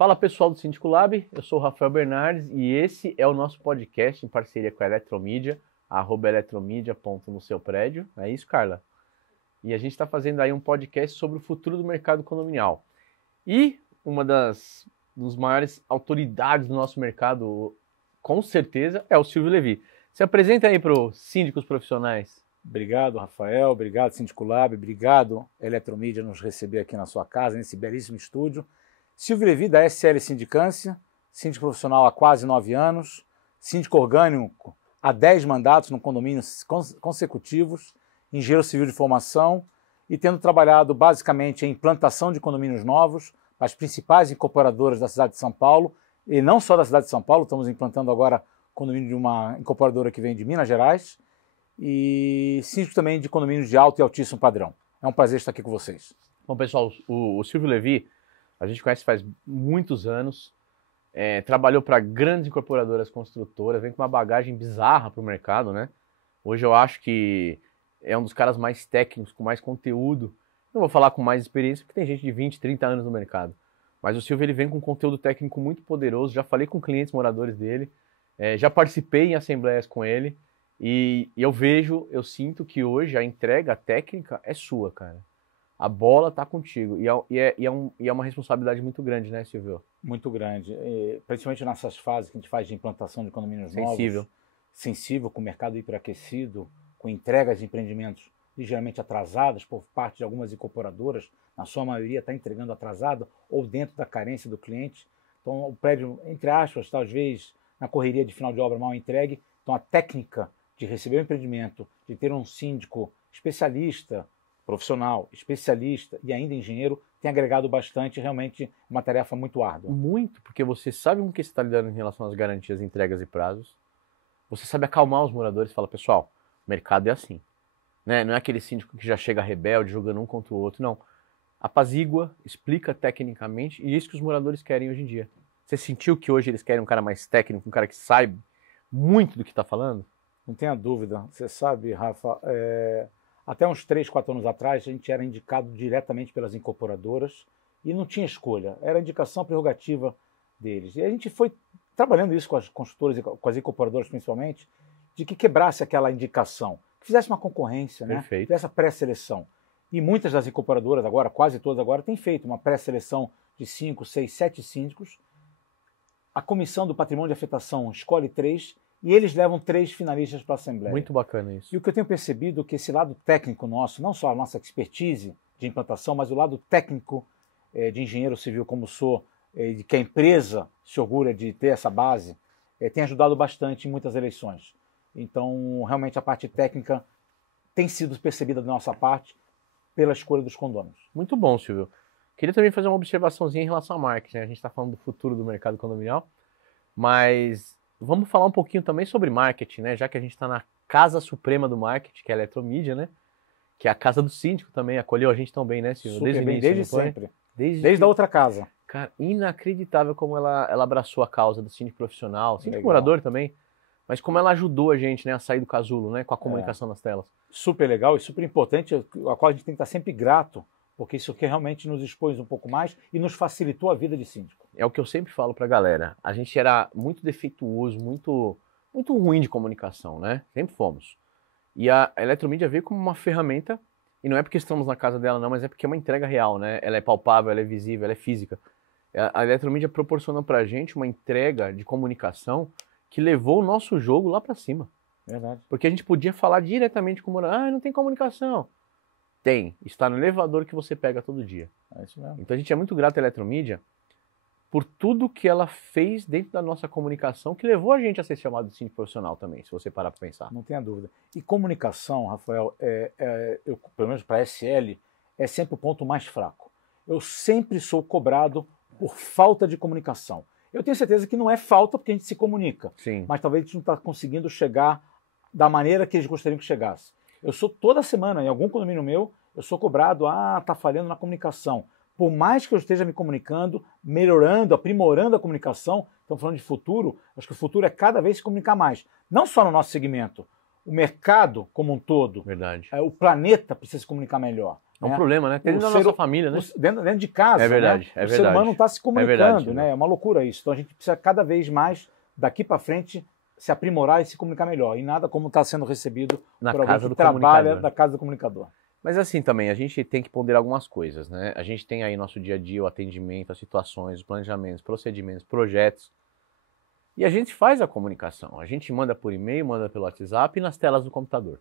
Fala pessoal do Síndico Lab, eu sou o Rafael Bernardes e esse é o nosso podcast em parceria com a Eletromídia, @eletromidia.no-seu-prédio, é isso, Carla? E a gente está fazendo aí um podcast sobre o futuro do mercado condominial. E uma dos maiores autoridades do nosso mercado, com certeza, é o Silvio Levi. Se apresenta aí para os síndicos profissionais. Obrigado, Rafael. Obrigado, Síndico Lab. Obrigado, Eletromídia, nos receber aqui na sua casa, nesse belíssimo estúdio. Silvio Levi, da SL Sindicância, síndico profissional há quase 9 anos, síndico orgânico há 10 mandatos no condomínio consecutivos, engenheiro civil de formação e tendo trabalhado basicamente em implantação de condomínios novos, as principais incorporadoras da cidade de São Paulo, e não só da cidade de São Paulo, estamos implantando agora condomínio de uma incorporadora que vem de Minas Gerais, e síndico também de condomínios de alto e altíssimo padrão. É um prazer estar aqui com vocês. Bom, pessoal, o Silvio Levi, a gente conhece faz muitos anos, trabalhou para grandes incorporadoras construtoras, vem com uma bagagem bizarra para o mercado, né? Hoje eu acho que é um dos caras mais técnicos, com mais conteúdo. Não vou falar com mais experiência, porque tem gente de 20, 30 anos no mercado. Mas o Silvio ele vem com um conteúdo técnico muito poderoso, já falei com clientes moradores dele, já participei em assembleias com ele, e eu sinto que hoje a entrega técnica é sua, cara. A bola tá contigo. E é uma responsabilidade muito grande, né, Silvio? Muito grande. Principalmente nessas fases que a gente faz de implantação de condomínios Sensível. novos. Sensível, com o mercado hiperaquecido, com entregas de empreendimentos ligeiramente atrasadas por parte de algumas incorporadoras. Na sua maioria está entregando atrasado ou dentro da carência do cliente. Então o prédio, entre aspas, talvez na correria de final de obra mal entregue. Então a técnica de receber o empreendimento, de ter um síndico especialista, profissional, especialista e ainda engenheiro, tem agregado bastante, realmente uma tarefa muito árdua. Muito, porque você sabe com que você está lidando em relação às garantias, entregas e prazos. Você sabe acalmar os moradores e fala, pessoal, o mercado é assim. Né? Não é aquele síndico que já chega rebelde, jogando um contra o outro, não. Apazigua, explica tecnicamente, e é isso que os moradores querem hoje em dia. Você sentiu que hoje eles querem um cara mais técnico, um cara que sabe muito do que está falando? Não tenha dúvida. Você sabe, Rafa, até uns 3, 4 anos atrás, a gente era indicado diretamente pelas incorporadoras e não tinha escolha. Era indicação prerrogativa deles. E a gente foi trabalhando isso com as construtoras e com as incorporadoras principalmente, de que quebrasse aquela indicação, que fizesse uma concorrência, né? Fizesse a pré-seleção. E muitas das incorporadoras agora, quase todas agora, têm feito uma pré-seleção de 5, 6, 7 síndicos. A Comissão do Patrimônio de Afetação escolhe 3 e eles levam 3 finalistas para a Assembleia. Muito bacana isso. E o que eu tenho percebido é que esse lado técnico nosso, não só a nossa expertise de implantação, mas o lado técnico de engenheiro civil como sou, de que a empresa se orgulha de ter essa base, tem ajudado bastante em muitas eleições. Então, realmente, a parte técnica tem sido percebida da nossa parte pela escolha dos condôminos. Muito bom, Silvio. Queria também fazer uma observaçãozinha em relação ao marketing, né? A gente está falando do futuro do mercado condominial, mas vamos falar um pouquinho também sobre marketing, né? Já que a gente está na casa suprema do marketing, que é a Eletromídia, né? Que é a casa do síndico também, acolheu a gente tão bem, né, Silvio? Super bem, desde sempre. Desde a outra casa. Cara, inacreditável como ela abraçou a causa do síndico profissional, síndico morador também, mas como ela ajudou a gente, né, a sair do casulo, né, com a comunicação nas telas. Super legal e super importante, a qual a gente tem que estar sempre grato, porque isso aqui realmente nos expôs um pouco mais e nos facilitou a vida de síndico. É o que eu sempre falo pra galera. A gente era muito defeituoso, muito ruim de comunicação, né? Sempre fomos. E a Eletromídia veio como uma ferramenta, e não é porque estamos na casa dela não, mas é porque é uma entrega real, né? Ela é palpável, ela é visível, ela é física. A Eletromídia proporcionou pra gente uma entrega de comunicação que levou o nosso jogo lá pra cima. Verdade. Porque a gente podia falar diretamente com o morador, não tem comunicação. Tem, está no elevador que você pega todo dia. É isso mesmo. Então a gente é muito grato à Eletromídia por tudo que ela fez dentro da nossa comunicação, que levou a gente a ser chamado de síndico profissional também, se você parar para pensar. Não tenha dúvida. E comunicação, Rafael, pelo menos para a SL, é sempre o ponto mais fraco. Eu sempre sou cobrado por falta de comunicação. Eu tenho certeza que não é falta porque a gente se comunica. Sim. Mas talvez a gente não está conseguindo chegar da maneira que eles gostariam que chegasse. Eu sou toda semana, em algum condomínio meu, eu sou cobrado, tá falhando na comunicação. Por mais que eu esteja me comunicando, melhorando, aprimorando a comunicação, estamos falando de futuro, acho que o futuro é cada vez se comunicar mais. Não só no nosso segmento, o mercado como um todo. Verdade. O planeta precisa se comunicar melhor. É um problema, né? Dentro da nossa família, né? Dentro de casa. É verdade, né? é verdade. O ser humano não está se comunicando, verdade, né? É uma loucura isso. Então a gente precisa cada vez mais, daqui para frente, se aprimorar e se comunicar melhor. E nada como está sendo recebido por alguém que trabalha da casa do comunicador. Mas assim também, a gente tem que ponderar algumas coisas, né? A gente tem aí nosso dia a dia, o atendimento, as situações, os planejamentos, procedimentos, projetos. E a gente faz a comunicação. A gente manda por e-mail, manda pelo WhatsApp e nas telas do computador.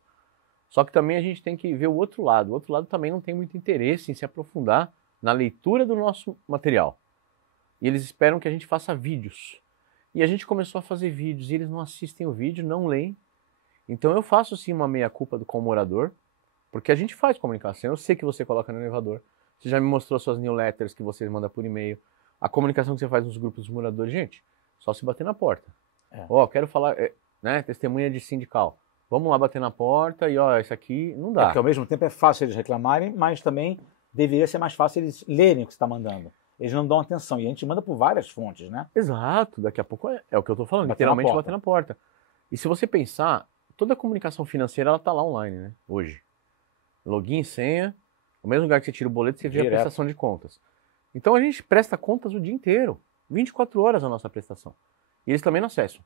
Só que também a gente tem que ver o outro lado. O outro lado também não tem muito interesse em se aprofundar na leitura do nosso material. E eles esperam que a gente faça vídeos. E a gente começou a fazer vídeos e eles não assistem o vídeo, não leem. Então eu faço sim uma meia-culpa com o morador, porque a gente faz comunicação. Eu sei que você coloca no elevador. Você já me mostrou suas newsletters que você manda por e-mail. A comunicação que você faz nos grupos dos moradores. Gente, só se bater na porta. Quero falar, né, testemunha de sindical. Vamos lá bater na porta e, isso aqui não dá. Porque ao mesmo tempo é fácil eles reclamarem, mas também deveria ser mais fácil eles lerem o que você está mandando. Eles não dão atenção. E a gente manda por várias fontes, né? Exato. Daqui a pouco é o que eu estou falando. Literalmente bater na porta. E se você pensar, toda a comunicação financeira, ela está lá online, né? Hoje. Login, senha, o mesmo lugar que você tira o boleto, você vê a prestação de contas. Então a gente presta contas o dia inteiro. 24 horas a nossa prestação. E eles também não acessam.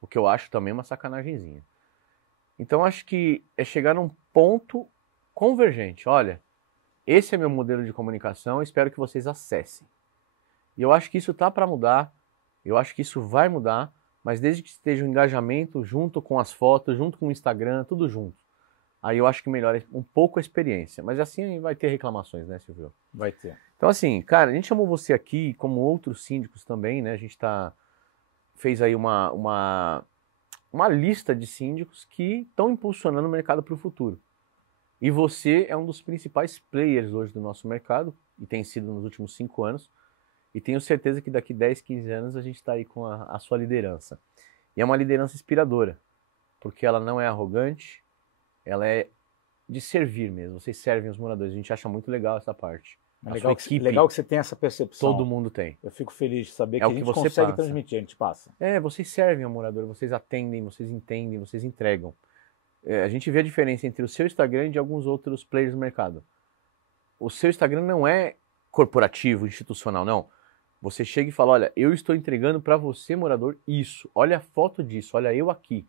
O que eu acho também uma sacanagemzinha. Então acho que é chegar num ponto convergente. Olha, esse é meu modelo de comunicação, espero que vocês acessem. E eu acho que isso tá para mudar, eu acho que isso vai mudar, mas desde que esteja o engajamento junto com as fotos, junto com o Instagram, tudo junto. Aí eu acho que melhora um pouco a experiência. Mas assim vai ter reclamações, né, Silvio? Vai ter. Então assim, cara, a gente chamou você aqui, como outros síndicos também, né? A gente fez aí uma lista de síndicos que estão impulsionando o mercado para o futuro. E você é um dos principais players hoje do nosso mercado, e tem sido nos últimos 5 anos, e tenho certeza que daqui 10, 15 anos a gente está aí com a sua liderança. E é uma liderança inspiradora, porque ela não é arrogante, ela é de servir mesmo. Vocês servem os moradores, a gente acha muito legal essa parte. Legal que você tem essa percepção. Todo mundo tem. Eu fico feliz de saber que a gente consegue transmitir, a gente passa. Vocês servem ao morador, vocês atendem, vocês entendem, vocês entregam. A gente vê a diferença entre o seu Instagram e de alguns outros players do mercado. O seu Instagram não é corporativo, institucional, não. Você chega e fala, olha, eu estou entregando para você, morador, isso. Olha a foto disso, olha eu aqui.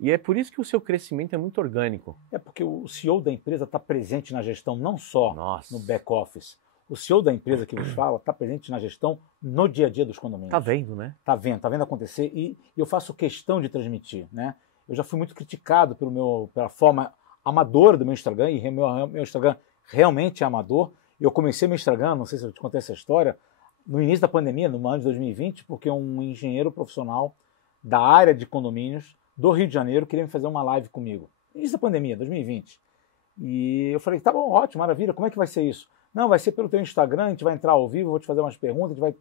E é por isso que o seu crescimento é muito orgânico. É porque o CEO da empresa está presente na gestão, não só no back-office. O CEO da empresa que vos fala está presente na gestão no dia a dia dos condomínios. Tá vendo, né? Tá vendo acontecer e eu faço questão de transmitir, né? Eu já fui muito criticado pela forma amadora do meu Instagram, e meu Instagram realmente é amador. Eu comecei meu Instagram, não sei se eu te contei essa história, no início da pandemia, no ano de 2020, porque um engenheiro profissional da área de condomínios do Rio de Janeiro queria fazer uma live comigo. Início da pandemia, 2020. E eu falei, tá bom, ótimo, maravilha, como é que vai ser isso? Não, vai ser pelo teu Instagram, a gente vai entrar ao vivo, vou te fazer umas perguntas, mas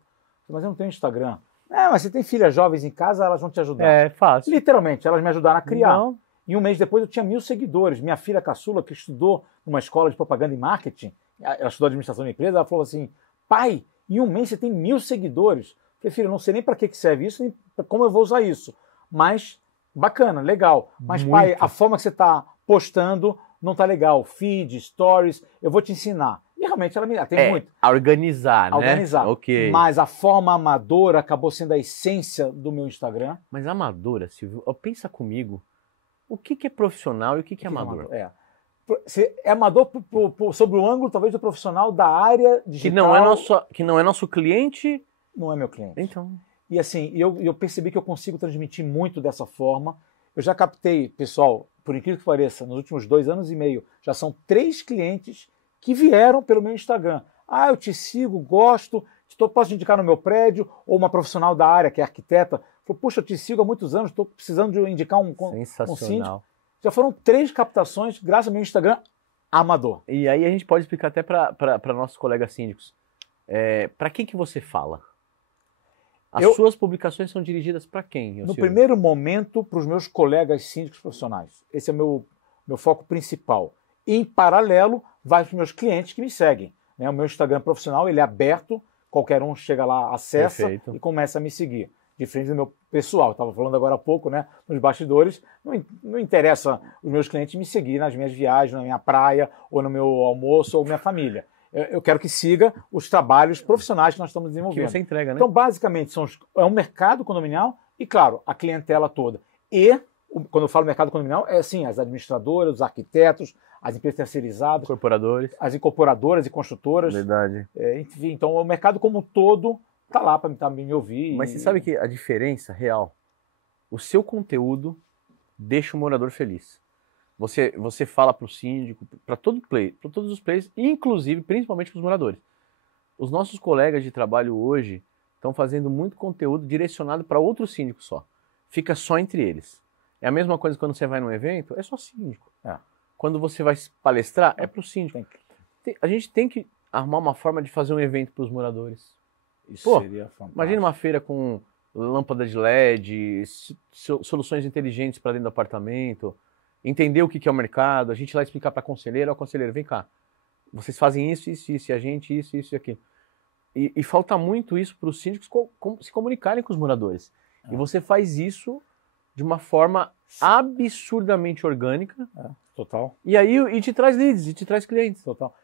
eu não tenho Instagram. Mas você tem filhas jovens em casa, elas vão te ajudar. É fácil. Literalmente, elas me ajudaram a criar. Não. E um mês depois eu tinha 1000 seguidores. Minha filha caçula, que estudou numa escola de propaganda e marketing, ela estudou administração de empresa, ela falou assim, pai, em um mês você tem 1000 seguidores. Eu falei, filha, eu não sei nem para que serve isso, nem como eu vou usar isso. Mas, bacana, legal. Mas, muito. Pai, a forma que você está postando não está legal. Feed, stories, eu vou te ensinar. E realmente ela tem muito. A organizar, né? Organizar. Okay. Mas a forma amadora acabou sendo a essência do meu Instagram. Mas amadora, Silvio, pensa comigo. O que é profissional e o que é amador? É amador sobre o ângulo, talvez, do profissional da área digital. Que não é nosso cliente. Não é meu cliente. Então. E assim, eu percebi que eu consigo transmitir muito dessa forma. Eu já captei, pessoal, por incrível que pareça, nos últimos 2 anos e meio, já são 3 clientes que vieram pelo meu Instagram. Eu te sigo, gosto, posso te indicar no meu prédio, ou uma profissional da área, que é arquiteta, falou, puxa, eu te sigo há muitos anos, estou precisando de indicar um síndico. Já foram 3 captações, graças ao meu Instagram amador. E aí a gente pode explicar até para nossos colegas síndicos. Para quem que você fala? As suas publicações são dirigidas para quem? No primeiro momento, para os meus colegas síndicos profissionais. Esse é o meu foco principal. Em paralelo, vai para os meus clientes que me seguem. O meu Instagram profissional ele é aberto, qualquer um chega lá, acessa. Perfeito. E começa a me seguir. diferente do meu pessoal. Estava falando agora há pouco, né, nos bastidores, não interessa os meus clientes me seguir nas minhas viagens, na minha praia, ou no meu almoço, ou minha família. Eu quero que siga os trabalhos profissionais que nós estamos desenvolvendo. Que você entrega, né? Então, basicamente, é um mercado condominial e, claro, a clientela toda. E, quando eu falo mercado condominial, é assim, as administradoras, os arquitetos, as empresas terceirizadas, Incorporadores. as incorporadoras e construtoras. Verdade. Enfim, então o mercado como um todo está lá para me ouvir. Mas você sabe que a diferença real, o seu conteúdo deixa o morador feliz. Você fala para o síndico, para todos os players, inclusive, principalmente para os moradores. Os nossos colegas de trabalho hoje estão fazendo muito conteúdo direcionado para outro síndico só. Fica só entre eles. É a mesma coisa quando você vai num evento, é só síndico. Quando você vai palestrar, é para o síndico. A gente tem que arrumar uma forma de fazer um evento para os moradores. Isso seria fantástico. Imagina uma feira com lâmpada de LED, soluções inteligentes para dentro do apartamento, entender o que é o mercado, a gente lá explicar para conselheiro, ó, conselheiro, vem cá, vocês fazem isso, isso, isso, e a gente isso, isso e aquilo. E falta muito isso para os síndicos se comunicarem com os moradores. E você faz isso de uma forma absurdamente orgânica. Total. E aí te traz leads, e te traz clientes. Total.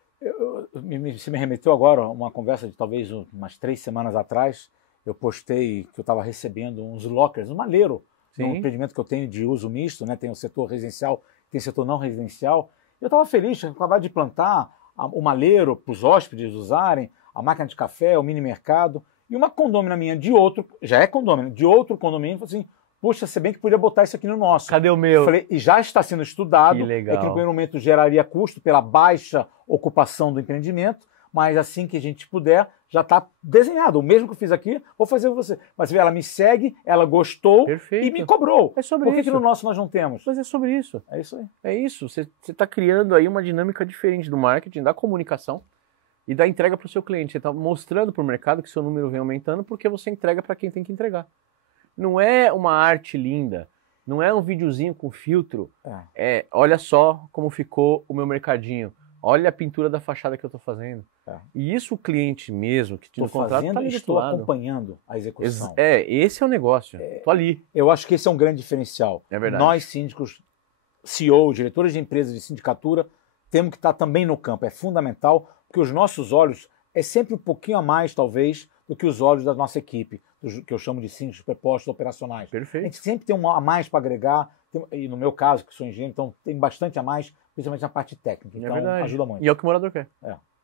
Você me remeteu agora a uma conversa de talvez umas 3 semanas atrás. Eu postei que eu estava recebendo uns lockers, um maleiro, num empreendimento que eu tenho de uso misto, né? Tem o setor residencial, tem o setor não residencial. Eu estava feliz, eu acabava de plantar o maleiro para os hóspedes usarem, a máquina de café, o mini mercado. E uma condômina minha de outro, já é condômina, de outro condomínio, falou assim: puxa, se bem que podia botar isso aqui no nosso. Cadê o meu? Eu falei, e já está sendo estudado. Que legal. É que no primeiro momento geraria custo pela baixa ocupação do empreendimento, mas assim que a gente puder, já está desenhado. O mesmo que eu fiz aqui, vou fazer com você. Mas ela me segue, ela gostou. Perfeito. E me cobrou. É sobre Por que isso. que no nosso nós não temos? Mas é sobre isso. É isso aí. É isso. Você está criando aí uma dinâmica diferente do marketing, da comunicação e da entrega para o seu cliente. Você está mostrando para o mercado que seu número vem aumentando porque você entrega para quem tem que entregar. Não é uma arte linda, não é um videozinho com filtro. Olha só como ficou o meu mercadinho. Olha a pintura da fachada que eu estou fazendo. E isso o cliente mesmo que te contrata está ali do estou lado. acompanhando a execução. Esse é o negócio. Estou ali. Eu acho que esse é um grande diferencial. É verdade. Nós, síndicos, CEO, diretores de empresas de sindicatura, temos que estar também no campo. É fundamental, porque os nossos olhos é sempre um pouquinho a mais, talvez, do que os olhos da nossa equipe, que eu chamo de síndicos prepostos operacionais. Perfeito. A gente sempre tem a mais para agregar, e no meu caso, que sou engenheiro, então tem bastante a mais, principalmente na parte técnica. Então ajuda muito. E é o que o morador quer.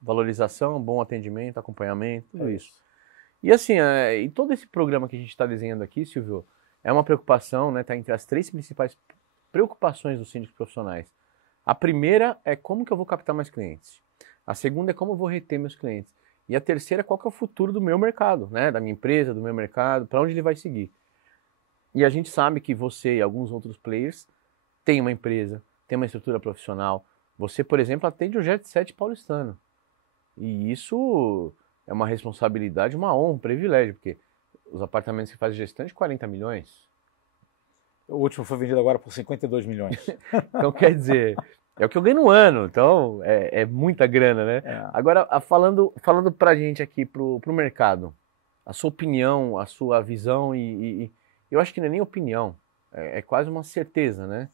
Valorização, bom atendimento, acompanhamento, tudo isso. E assim, e todo esse programa que a gente está desenhando aqui, Silvio, é uma preocupação, né? Está entre as 3 principais preocupações dos síndicos profissionais. A primeira é como que eu vou captar mais clientes. A segunda é como eu vou reter meus clientes. E a terceira é qual que é o futuro do meu mercado, né? Da minha empresa, do meu mercado, para onde ele vai seguir. E a gente sabe que você e alguns outros players têm uma empresa, têm uma estrutura profissional. Você, por exemplo, atende o Jet 7 paulistano. E isso é uma responsabilidade, uma honra, um privilégio, porque os apartamentos que faz gestão de 40 milhões. O último foi vendido agora por 52 milhões. Então, quer dizer, é o que eu ganho no ano, então é muita grana, né? Agora, falando pra gente aqui, pro mercado, a sua opinião, a sua visão, e eu acho que não é nem opinião, é quase uma certeza, né?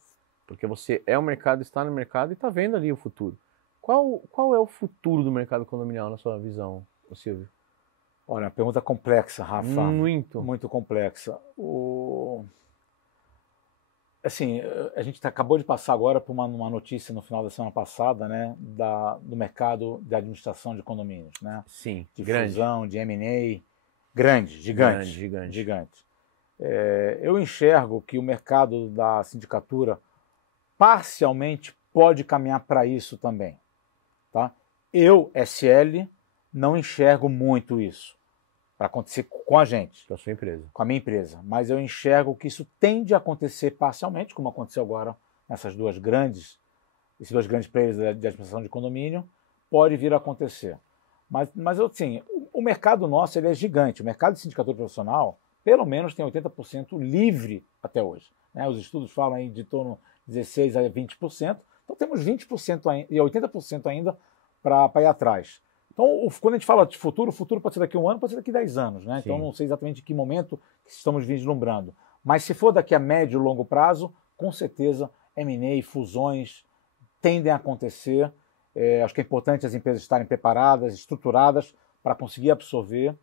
Porque você é o mercado, está no mercado e está vendo ali o futuro. Qual é o futuro do mercado condominial na sua visão, Silvio? Olha, uma pergunta complexa, Rafa. Muito complexa. Assim, a gente acabou de passar agora por uma notícia no final da semana passada, né, do mercado de administração de condomínios, né? Sim, de grande. Fusão, de M&A, gigante. Eu enxergo que o mercado da sindicatura parcialmente pode caminhar para isso também, tá? Eu, SL, não enxergo muito isso para acontecer com a gente. Com a sua empresa. Com a minha empresa. Mas eu enxergo que isso tende a acontecer parcialmente, como aconteceu agora nessas esses dois grandes players de administração de condomínio, pode vir a acontecer. Mas assim, o mercado nosso ele é gigante. O mercado de sindicatura profissional, pelo menos, tem 80% livre até hoje, né? Os estudos falam aí de torno de 16% a 20%. Então temos 20% e 80% ainda para ir atrás. Então, quando a gente fala de futuro, o futuro pode ser daqui a 1 ano, pode ser daqui a 10 anos, né? Então, Sim. não sei exatamente em que momento que estamos vislumbrando. Mas se for daqui a médio e longo prazo, com certeza, M&A, fusões tendem a acontecer. Acho que é importante as empresas estarem preparadas, estruturadas para conseguir absorver.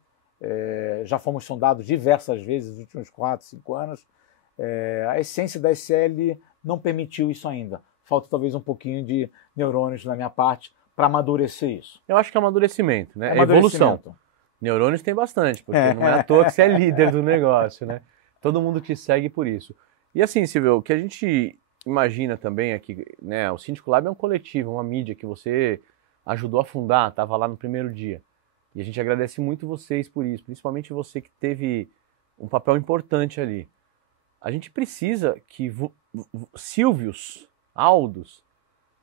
Já fomos sondados diversas vezes nos últimos 4, 5 anos. A essência da SL não permitiu isso ainda. Falta talvez um pouquinho de neurônios na minha parte para amadurecer isso. Eu acho que é amadurecimento, né? É evolução. Neurônios tem bastante, porque não é à toa que você é líder do negócio, né? Todo mundo te segue por isso. E assim, Silvio, o que a gente imagina também aqui, né? O Síndico Lab é um coletivo, uma mídia que você ajudou a fundar, estava lá no primeiro dia. E a gente agradece muito vocês por isso, principalmente você que teve um papel importante ali. A gente precisa que Silvios, Aldos,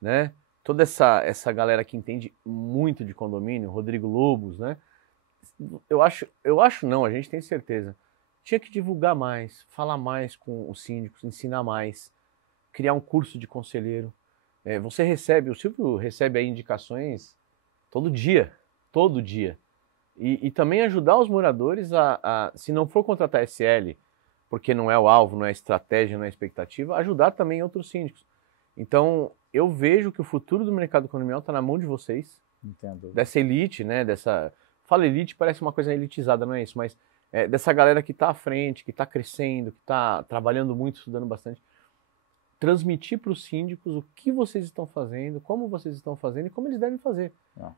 né? Toda essa galera que entende muito de condomínio, Rodrigo Lobos, né? Eu acho não, a gente tem certeza. Tinha que divulgar mais, falar mais com os síndicos, ensinar mais, criar um curso de conselheiro. O Silvio recebe aí indicações todo dia. E também ajudar os moradores se não for contratar SL, porque não é o alvo, não é a estratégia, não é a expectativa, ajudar também outros síndicos. Então, eu vejo que o futuro do mercado condominial está na mão de vocês. Entendo. Dessa elite, né? Fala elite, parece uma coisa elitizada, não é isso, mas dessa galera que está à frente, que está crescendo, que está trabalhando muito, estudando bastante. Transmitir para os síndicos o que vocês estão fazendo, como vocês estão fazendo e como eles devem fazer.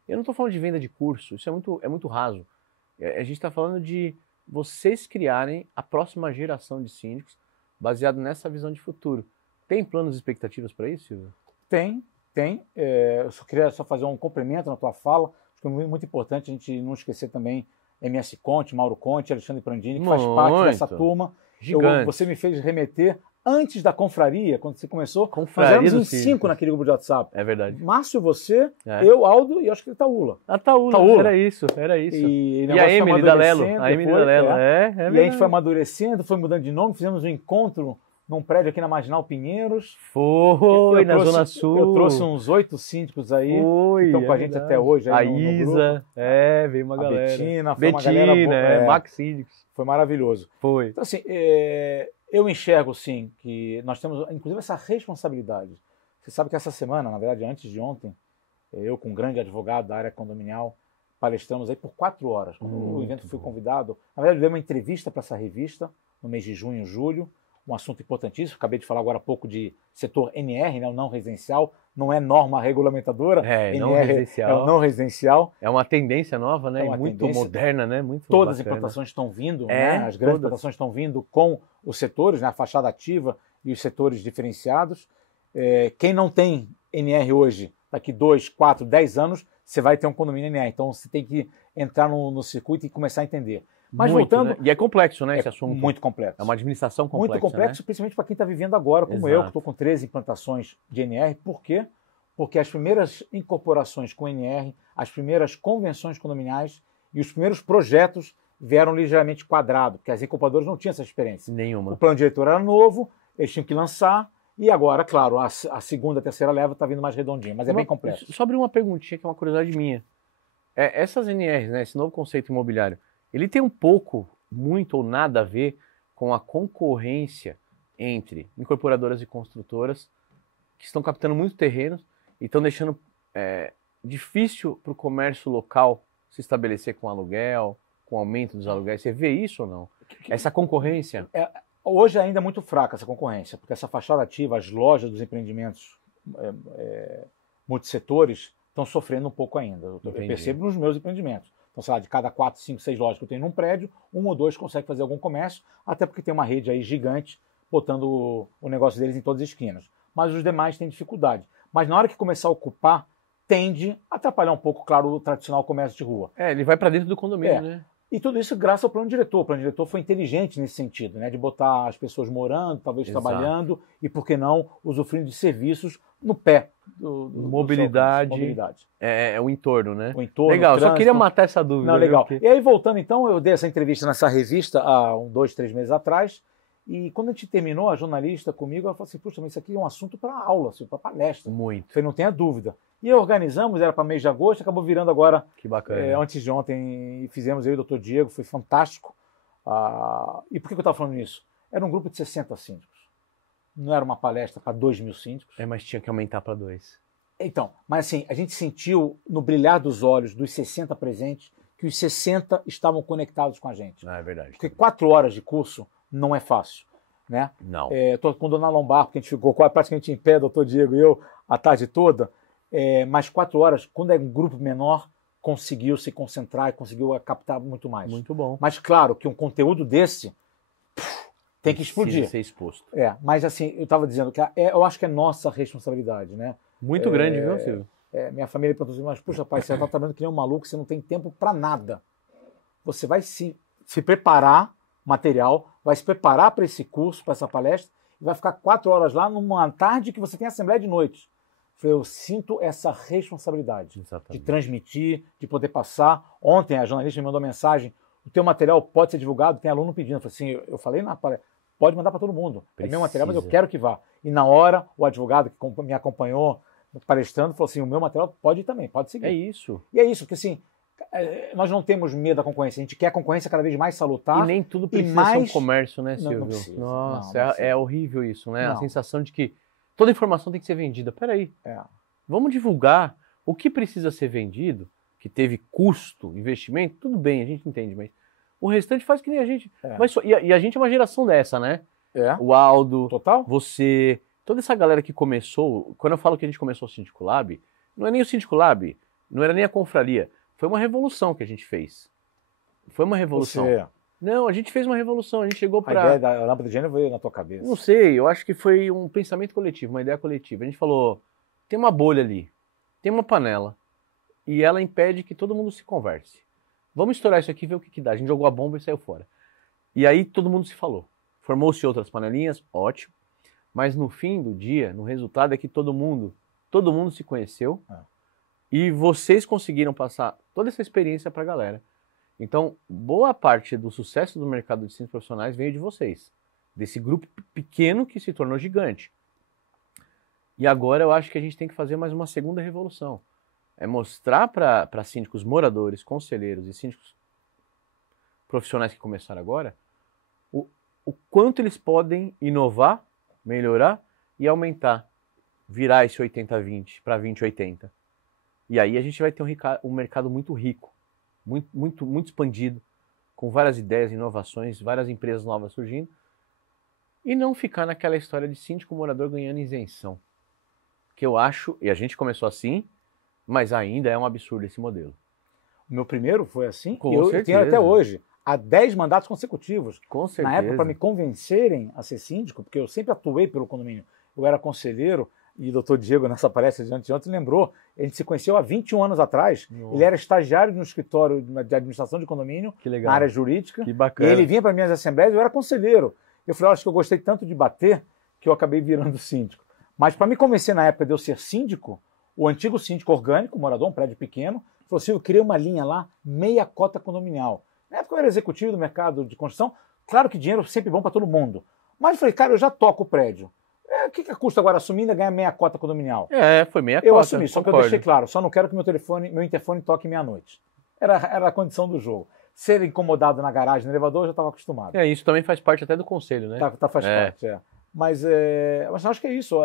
Eu não estou falando de venda de curso, isso é muito raso. A gente está falando de vocês criarem a próxima geração de síndicos baseado nessa visão de futuro. Tem planos e expectativas para isso, Silvio? Tem. Eu só queria fazer um complemento na tua fala. Acho que é muito importante a gente não esquecer também MS Conte, Mauro Conte, Alexandre Prandini, que faz parte dessa turma. Você me fez remeter antes da confraria, quando você começou. Nós éramos em 5 naquele grupo de WhatsApp. É verdade. Márcio, você, eu, Aldo e acho que Taula. Taula. Era isso. E a Emily da Lelo. E a gente foi amadurecendo, foi mudando de nome, fizemos um encontro num prédio aqui na Marginal Pinheiros. Na Zona Sul. Eu trouxe uns 8 síndicos aí, que estão com a gente até hoje. Aí a Isa, veio uma galera. A Betina, uma galera Max Síndicos. Foi maravilhoso. Foi. Então, assim, eu enxergo, sim, que nós temos, inclusive, essa responsabilidade. Você sabe que essa semana, na verdade, antes de ontem, eu com um grande advogado da área condominial, palestramos aí por 4 horas. Quando o evento fui convidado, na verdade, eu dei uma entrevista para essa revista, no mês de junho, julho, um assunto importantíssimo. Acabei de falar agora há pouco de setor NR, né, o não residencial. Não é norma regulamentadora. NR não residencial. É o não residencial. É uma tendência nova, né? Muito moderna, né? Muito Todas bacana. As implantações estão vindo, né? As grandes implantações estão vindo com os setores, né? A fachada ativa e os setores diferenciados. Quem não tem NR hoje, daqui 2, 4, 10 anos, você vai ter um condomínio NR. Então você tem que entrar no circuito e começar a entender. Mas muito, voltando... Né? E é complexo, né, esse assunto? Muito complexo. É uma administração complexa, muito complexo, né? Principalmente para quem está vivendo agora, como Exato. eu, que estou com 13 implantações de NR. Por quê? Porque as primeiras incorporações com NR, as primeiras convenções condominiais e os primeiros projetos vieram ligeiramente quadrados, porque as incorporadoras não tinham essa experiência. Nenhuma. O plano diretor era novo, eles tinham que lançar, e agora, claro, a segunda, a terceira leva está vindo mais redondinha, mas é bem complexo. Só abrir uma perguntinha, que é uma curiosidade minha. Essas NRs, né, esse novo conceito imobiliário, ele tem um pouco, muito ou nada a ver com a concorrência entre incorporadoras e construtoras que estão captando muito terrenos e estão deixando difícil para o comércio local se estabelecer com aluguel, com aumento dos aluguéis. Você vê isso ou não? Essa concorrência? Hoje ainda é muito fraca essa concorrência, porque essa fachada ativa, as lojas dos empreendimentos multissetores estão sofrendo um pouco ainda. Eu percebo nos meus empreendimentos. Então, sei lá, de cada 4, 5, 6 lojas que eu tenho num prédio, 1 ou 2 consegue fazer algum comércio, até porque tem uma rede aí gigante botando o negócio deles em todas as esquinas. Mas os demais têm dificuldade. Mas na hora que começar a ocupar, tende a atrapalhar um pouco, claro, o tradicional comércio de rua. Ele vai para dentro do condomínio, né? E tudo isso graças ao plano diretor. O plano diretor foi inteligente nesse sentido, né? De botar as pessoas morando, talvez trabalhando, e por que não, usufruindo de serviços no pé do mobilidade. Mobilidade. É o entorno, né? O entorno, legal, trânsito. Só queria matar essa dúvida. Não, legal. E aí, voltando então, eu dei essa entrevista nessa revista há 2, 3 meses atrás, e quando a gente terminou, a jornalista comigo, ela falou assim, puxa, mas isso aqui é um assunto para aula, assim, para palestra. Muito. Eu falei, não tenha dúvida. E organizamos, era para mês de agosto, acabou virando agora, Que bacana. antes de ontem, e fizemos eu e o Dr. Diego, foi fantástico. E por que eu estava falando isso? Era um grupo de 60 síndicos. Não era uma palestra para 2.000 síndicos. Mas tinha que aumentar para 2. Então, mas assim, a gente sentiu no brilhar dos olhos dos 60 presentes que os 60 estavam conectados com a gente. É verdade. Porque 4 horas de curso não é fácil, né? Não. Estou com a dona Lombar, porque a gente ficou praticamente em pé, doutor Diego e eu, a tarde toda. Mas 4 horas, quando é um grupo menor, conseguiu se concentrar e conseguiu captar muito mais. Muito bom. Mas claro que um conteúdo desse tem que explodir. Precisa ser exposto. Mas assim, eu estava dizendo que eu acho que é nossa responsabilidade, né? Muito grande, viu, Silvio? Minha família perguntou assim, mas puxa, pai, você está trabalhando que nem um maluco, você não tem tempo para nada. Você vai se preparar, material, vai se preparar para esse curso, para essa palestra, e vai ficar 4 horas lá numa tarde que você tem assembleia de noite. Eu sinto essa responsabilidade. Exatamente. De transmitir, de poder passar. Ontem a jornalista me mandou mensagem, o teu material pode ser divulgado, tem aluno pedindo. Eu falei assim, eu falei na palestra, pode mandar para todo mundo. É meu material, mas eu quero que vá. E na hora, o advogado que me acompanhou, palestrando, falou assim, o meu material pode ir também, pode seguir. É isso. E é isso, porque assim, nós não temos medo da concorrência, a gente quer a concorrência cada vez mais salutar. E nem tudo precisa ser um comércio, né, Silvio? Não precisa, Nossa, não precisa. É horrível isso, né? Não. A sensação de que toda informação tem que ser vendida. Peraí, vamos divulgar o que precisa ser vendido, que teve custo, investimento, tudo bem, a gente entende, mas o restante faz que nem a gente. E a gente é uma geração dessa, né? O Aldo, Total? Você, toda essa galera que começou, quando eu falo que a gente começou o Síndico Lab, não é nem o Síndico Lab, não era nem a confraria, foi uma revolução que a gente fez. Foi uma revolução. Não, a gente fez uma revolução, a gente chegou para... A ideia da lâmpada de gênero veio na tua cabeça? Não sei, eu acho que foi um pensamento coletivo, uma ideia coletiva. A gente falou, tem uma bolha ali, tem uma panela, e ela impede que todo mundo se converse. Vamos estourar isso aqui e ver o que dá. A gente jogou a bomba e saiu fora. E aí todo mundo se falou. Formou-se outras panelinhas, ótimo. Mas no fim do dia, no resultado é que todo mundo se conheceu e vocês conseguiram passar toda essa experiência para a galera. Então, boa parte do sucesso do mercado de ciências profissionais veio de vocês. Desse grupo pequeno que se tornou gigante. E agora eu acho que a gente tem que fazer mais uma segunda revolução. É mostrar para síndicos moradores, conselheiros e síndicos profissionais que começaram agora o quanto eles podem inovar, melhorar e aumentar, virar esse 80-20 para 20-80. E aí a gente vai ter um mercado muito rico, muito expandido, com várias ideias, inovações, várias empresas novas surgindo, e não ficar naquela história de síndico morador ganhando isenção. Que eu acho, e a gente começou assim, mas ainda é um absurdo esse modelo. O meu primeiro foi assim, com eu tenho até hoje. Há 10 mandatos consecutivos. Com certeza. Na época, para me convencerem a ser síndico, porque eu sempre atuei pelo condomínio, eu era conselheiro, e o doutor Diego, nessa palestra de anteontem, lembrou, a gente se conheceu há 21 anos atrás. Nossa. Ele era estagiário no escritório de administração de condomínio, na área jurídica. Que bacana. E ele vinha para minhas assembleias, eu era conselheiro. Eu falei, acho que eu gostei tanto de bater que eu acabei virando síndico. Mas para me convencer na época de eu ser síndico, o antigo síndico orgânico, morador, um prédio pequeno, falou assim, eu criei uma linha lá, meia cota condominial. Na época eu era executivo do mercado de construção, claro que dinheiro é sempre bom para todo mundo. Mas eu falei, cara, eu já toco o prédio. O que custa agora assumir ainda ganhar meia cota condominial? Foi meia cota. Eu assumi, só que eu deixei claro, só não quero que meu interfone toque meia-noite. Era a condição do jogo. Ser incomodado na garagem, no elevador, eu já estava acostumado. Isso também faz parte até do conselho, né? Faz parte. Mas eu acho que é isso.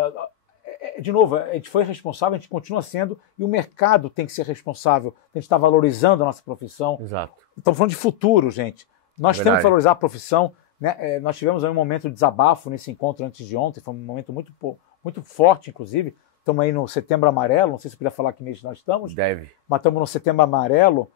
De novo, a gente foi responsável, a gente continua sendo, e o mercado tem que ser responsável. A gente está valorizando a nossa profissão. Exato. Estamos falando de futuro, gente. Nós temos que valorizar a profissão. Né? Nós tivemos aí um momento de desabafo nesse encontro antes de ontem, foi um momento muito forte, inclusive. Estamos aí no Setembro Amarelo, não sei se eu podia falar que mês nós estamos. Deve. Mas estamos no Setembro Amarelo.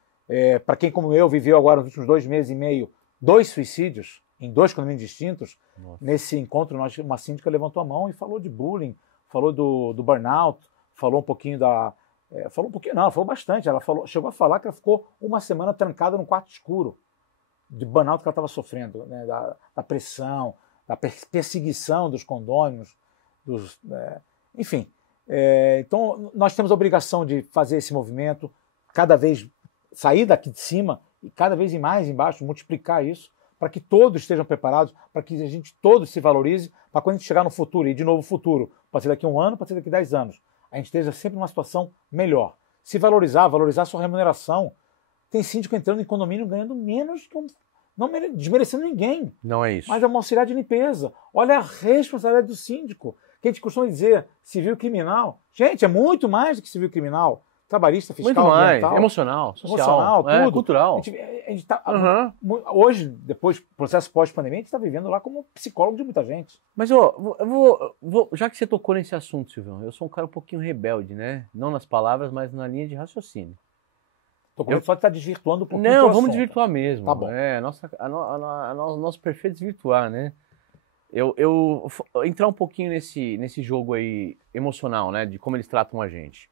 Para quem, como eu, viveu agora nos últimos 2 meses e meio 2 suicídios em 2 condomínios distintos. Nossa. Nesse encontro, uma síndica levantou a mão e falou de bullying, falou do burnout, falou um pouquinho falou bastante. Ela chegou a falar que ela ficou uma semana trancada num quarto escuro, de burnout que ela estava sofrendo, né, da pressão, da perseguição dos condôminos, enfim. Então, nós temos a obrigação de fazer esse movimento, cada vez sair daqui de cima e cada vez mais embaixo, multiplicar isso, para que todos estejam preparados, para que a gente todos se valorize, para quando a gente chegar no futuro, e de novo o futuro, pode ser daqui a 1 ano, pode ser daqui a 10 anos, a gente esteja sempre numa situação melhor. Se valorizar a sua remuneração. Tem síndico entrando em condomínio ganhando menos, não desmerecendo ninguém. Não é isso. Mas é uma auxiliar de limpeza. Olha a responsabilidade do síndico. Que a gente costuma dizer, civil criminal. Gente, é muito mais do que civil criminal. Trabalhista, fiscal, muito mais, ambiental. Emocional, social, tudo. Cultural. A gente tá, hoje, depois do processo pós-pandemia, a gente está vivendo lá como psicólogo de muita gente. Mas, ó, eu vou, já que você tocou nesse assunto, Silvão, eu sou um cara um pouquinho rebelde, né? Não nas palavras, mas na linha de raciocínio. Só está desvirtuando um pouquinho. Não, vamos desvirtuar mesmo. Tá bom. Nosso perfil é desvirtuar, né? Eu entrar um pouquinho nesse jogo aí emocional, né? De como eles tratam a gente.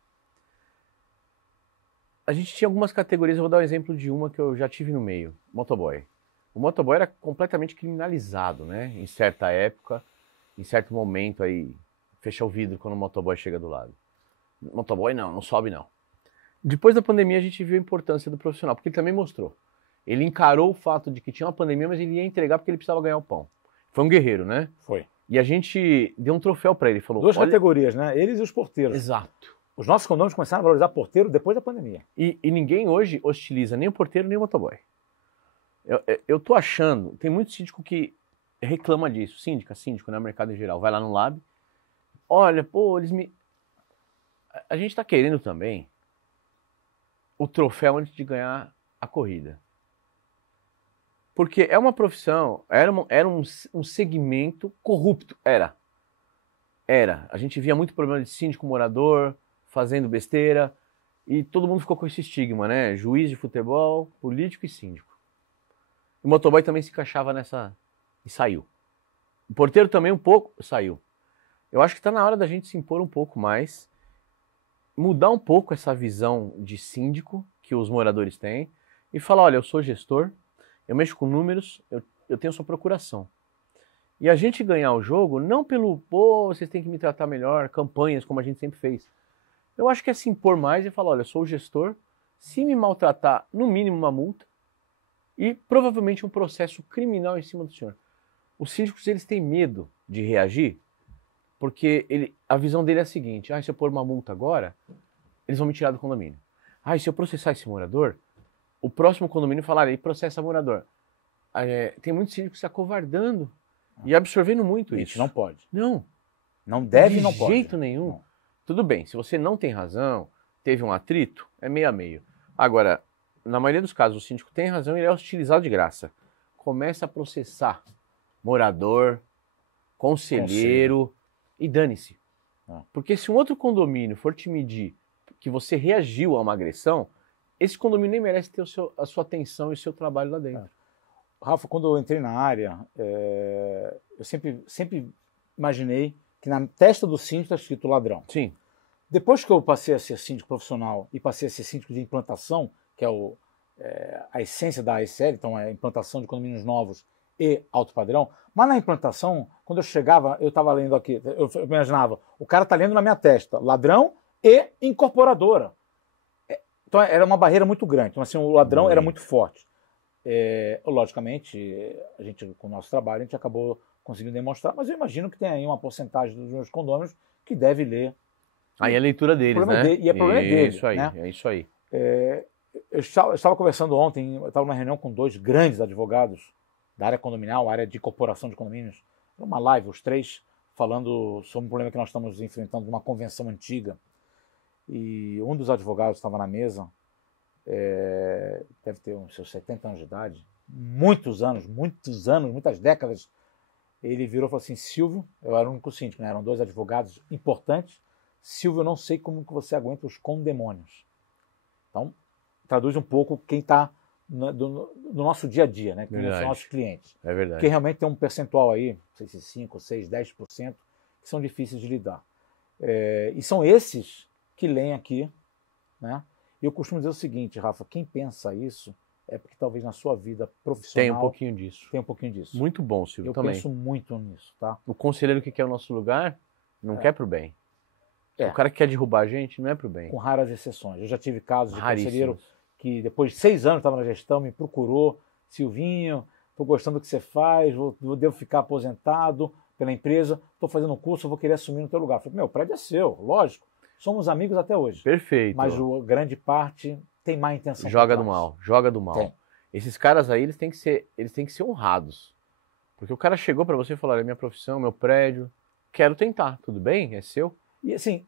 A gente tinha algumas categorias, eu vou dar um exemplo de uma que eu já tive no meio, motoboy. O motoboy era completamente criminalizado, né? Em certa época, em certo momento aí, fecha o vidro quando o motoboy chega do lado. Motoboy não sobe não. Depois da pandemia a gente viu a importância do profissional, porque ele também mostrou. Ele encarou o fato de que tinha uma pandemia, mas ele ia entregar porque ele precisava ganhar o pão. Foi um guerreiro, né? Foi. E a gente deu um troféu para ele, falou... Duas categorias, né? Eles e os porteiros. Exato. Os nossos condomínios começaram a valorizar porteiro depois da pandemia. E ninguém hoje hostiliza nem o porteiro nem o motoboy. Eu tô achando, tem muito síndico que reclama disso, síndico, né, mercado em geral, vai lá no lab, olha, pô, a gente tá querendo também o troféu antes de ganhar a corrida. Porque é uma profissão, era um segmento corrupto, era. A gente via muito problema de síndico morador, fazendo besteira, e todo mundo ficou com esse estigma, né? Juiz de futebol, político e síndico. O motoboy também se encaixava nessa e saiu. O porteiro também um pouco saiu. Eu acho que está na hora da gente se impor um pouco mais, mudar um pouco essa visão de síndico que os moradores têm e falar, olha, eu sou gestor, eu mexo com números, eu tenho sua procuração. E a gente ganhar o jogo não pelo, pô, vocês têm que me tratar melhor, campanhas como a gente sempre fez. Eu acho que é se impor mais e falar, olha, eu sou o gestor, se me maltratar, no mínimo uma multa e provavelmente um processo criminal em cima do senhor. Os síndicos, eles têm medo de reagir porque a visão dele é a seguinte, se eu pôr uma multa agora, eles vão me tirar do condomínio. Se eu processar esse morador, o próximo condomínio falar, ele processa morador. Tem muitos síndicos se acovardando e absorvendo muito isso. Não pode. Não. Não deve e não pode. De jeito nenhum. Não. Tudo bem, se você não tem razão, teve um atrito, é meio a meio. Agora, na maioria dos casos, o síndico tem razão e ele é hostilizado de graça. Começa a processar morador, conselheiro e dane-se. Porque se um outro condomínio for te medir que você reagiu a uma agressão, esse condomínio nem merece ter a sua atenção e o seu trabalho lá dentro. Rafa, quando eu entrei na área, eu sempre imaginei que na testa do síndico está escrito ladrão. Sim. Depois que eu passei a ser síndico profissional e passei a ser síndico de implantação, que é a essência da ASL, então é a implantação de condomínios novos e alto padrão, mas na implantação, quando eu chegava, eu estava lendo aqui, eu imaginava, o cara está lendo na minha testa, ladrão e incorporadora. Então era uma barreira muito grande, então assim, o ladrão era muito forte. Logicamente, a gente, com o nosso trabalho, a gente acabou conseguindo demonstrar, mas eu imagino que tem aí uma porcentagem dos meus condôminos que deve ler. Aí é a leitura deles, né? E é problema dele. Isso aí, né? É isso aí. Eu estava conversando ontem, eu estava numa reunião com 2 grandes advogados da área condominial, área de incorporação de condomínios, uma live, os 3, falando sobre um problema que nós estamos enfrentando, uma convenção antiga. E um dos advogados estava na mesa, deve ter uns seus 70 anos de idade, muitas décadas. Ele virou e falou assim, Silvio, eu era o único síndico, né? Eram 2 advogados importantes, Silvio, eu não sei como que você aguenta os condemônios. Então, traduz um pouco quem está no nosso dia a dia, né? Que são nossos clientes. É verdade. Porque realmente tem um percentual aí, não sei se 5, 6, 10%, que são difíceis de lidar. E são esses que leem aqui, né? E eu costumo dizer o seguinte, Rafa, quem pensa isso é porque talvez na sua vida profissional... Tem um pouquinho disso. Tem um pouquinho disso. Muito bom, Silvio, também. Eu penso muito nisso, tá? O conselheiro que quer o nosso lugar não quer pro bem. O cara que quer derrubar a gente não é pro bem. Com raras exceções. Eu já tive casos de conselheiro que depois de 6 anos estava na gestão, me procurou, Silvinho, estou gostando do que você faz, devo ficar aposentado pela empresa, estou fazendo um curso, eu vou querer assumir no teu lugar. Eu falei, meu, o prédio é seu, lógico. somos amigos até hoje. Perfeito. Mas a grande parte tem má intenção. Joga do mal, joga do mal. Tem. Esses caras aí, eles têm que ser honrados. Porque o cara chegou pra você e falou, olha, é minha profissão, meu prédio, quero tentar, tudo bem? É seu? E assim,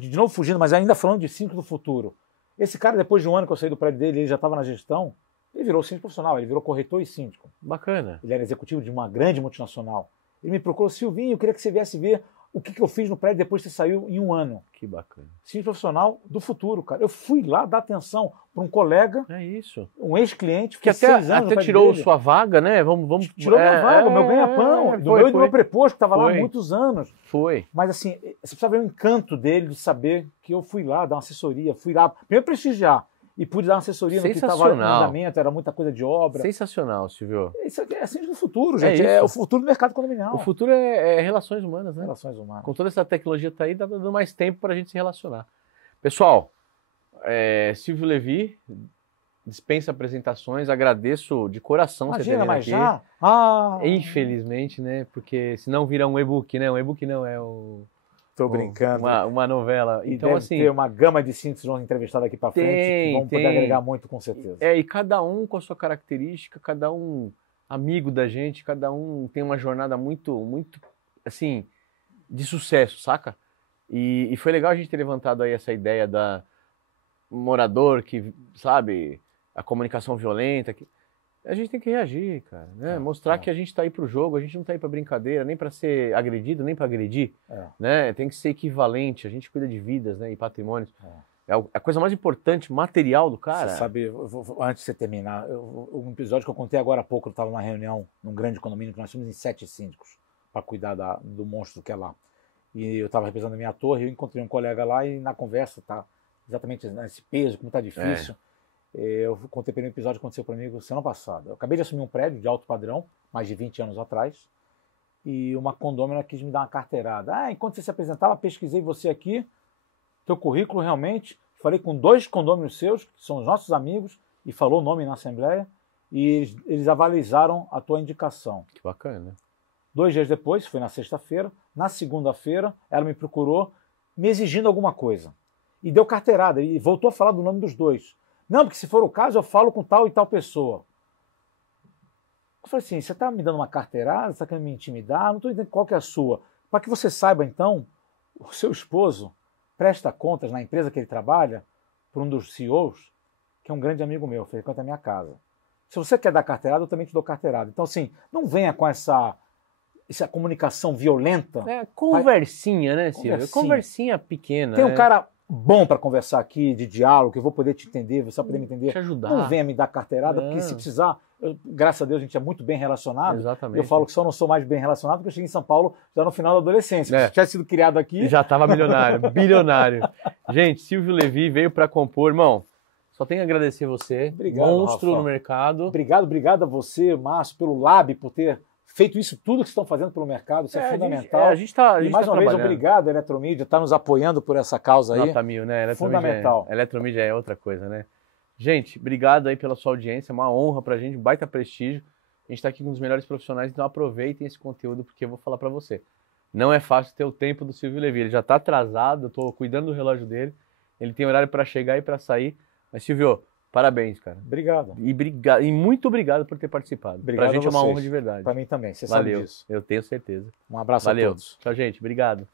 de novo fugindo, mas ainda falando de síndico do futuro. Esse cara, depois de um ano que eu saí do prédio dele, ele já estava na gestão, ele virou síndico profissional, ele virou corretor e síndico. Bacana. Ele era executivo de uma grande multinacional. Ele me procurou, Silvinho, eu queria que você viesse ver o que eu fiz no prédio depois que você saiu em um ano. Que bacana. Síndico profissional do futuro, cara. Eu fui lá dar atenção para um colega, É isso. um ex-cliente, Que até tirou sua vaga, né? Vamos tirou minha vaga, meu ganha-pão, do meu preposto, que estava lá há muitos anos. Foi. Mas assim, você precisa ver o encanto dele de saber que eu fui lá dar uma assessoria, fui lá, primeiro prestigiar, e pude dar uma assessoria no que estava em andamento, era muita coisa de obra. Sensacional, Silvio. Isso é assim do futuro, gente. É o futuro do mercado condominial. O futuro é relações humanas, né? Relações humanas. Com toda essa tecnologia que tá aí, tá dando mais tempo para a gente se relacionar. Pessoal, Silvio Levi, dispensa apresentações, agradeço de coração você ter vindo mas aqui. já? Infelizmente, né? Porque senão vira um e-book, né? Um e-book não, é o... Tô brincando. Uma novela. E então, deve assim, ter uma gama de síntese vamos entrevistar daqui para frente que vão poder agregar muito, com certeza. E cada um com a sua característica, cada um amigo da gente, cada um tem uma jornada muito, muito, assim, de sucesso, saca? E foi legal a gente ter levantado aí essa ideia da morador que, sabe, a comunicação violenta, que a gente tem que reagir, cara, né? Mostrar que a gente tá aí pro jogo, a gente não tá aí pra brincadeira, nem pra ser agredido, nem pra agredir, né? Tem que ser equivalente, a gente cuida de vidas, né, e patrimônios. É a coisa mais importante, material do cara. Você sabe, antes de você terminar, um episódio que eu contei agora há pouco, eu estava numa reunião num grande condomínio que nós tínhamos em 7 síndicos para cuidar do monstro que é lá. E eu estava representando a minha torre, eu encontrei um colega lá e na conversa, tá exatamente nesse peso, como tá difícil. Eu contei para ele um episódio que aconteceu comigo semana passada. Eu acabei de assumir um prédio de alto padrão, mais de 20 anos atrás, e uma condômina quis me dar uma carteirada. Enquanto você se apresentava, pesquisei você aqui, teu currículo realmente, falei com 2 condôminos seus, que são os nossos amigos, e falou o nome na assembleia, e eles avalizaram a tua indicação. Que bacana, né? 2 dias depois, foi na sexta-feira, na segunda-feira, ela me procurou, me exigindo alguma coisa. E deu carteirada, e voltou a falar do nome dos 2. Não, porque se for o caso, eu falo com tal e tal pessoa. Eu falei assim, você está me dando uma carteirada, você está querendo me intimidar, não estou entendendo qual que é a sua. Para que você saiba, então, o seu esposo presta contas na empresa que ele trabalha para um dos CEOs, que é um grande amigo meu, frequenta a minha casa. Se você quer dar carteirada, eu também te dou carteirada. Então, assim, não venha com essa comunicação violenta. Conversinha, né, Silvio? Conversinha pequena. Tem um cara bom para conversar aqui, de diálogo, que eu vou poder te entender, você vai poder me entender. Te ajudar. Não venha me dar carteirada, porque se precisar, graças a Deus a gente é muito bem relacionado. Exatamente. Eu falo que só não sou mais bem relacionado porque eu cheguei em São Paulo já no final da adolescência. Se tivesse sido criado aqui... Já estava milionário, bilionário. Gente, Silvio Levi veio para compor. Irmão, só tenho a agradecer você. Obrigado, monstro Rafa. No mercado. Obrigado a você, Márcio, pelo Lab, por ter feito isso tudo que vocês estão fazendo pelo mercado, isso é fundamental. E mais uma vez, obrigado, Eletromídia, está nos apoiando por essa causa aí. Nota 1000, né? Fundamental. Eletromídia é outra coisa, né? Gente, obrigado aí pela sua audiência, é uma honra pra gente, um baita prestígio. A gente está aqui com os melhores profissionais, então aproveitem esse conteúdo, porque eu vou falar para você. Não é fácil ter o tempo do Silvio Levi, ele já está atrasado, eu estou cuidando do relógio dele, ele tem horário para chegar e para sair. Mas, Silvio, parabéns, cara. Obrigado. E muito obrigado por ter participado. Obrigado pra gente a vocês. É uma honra de verdade. Para mim também, você Valeu, sabe disso. Eu tenho certeza. Um abraço Valeu. a todos. Tchau, gente. Obrigado.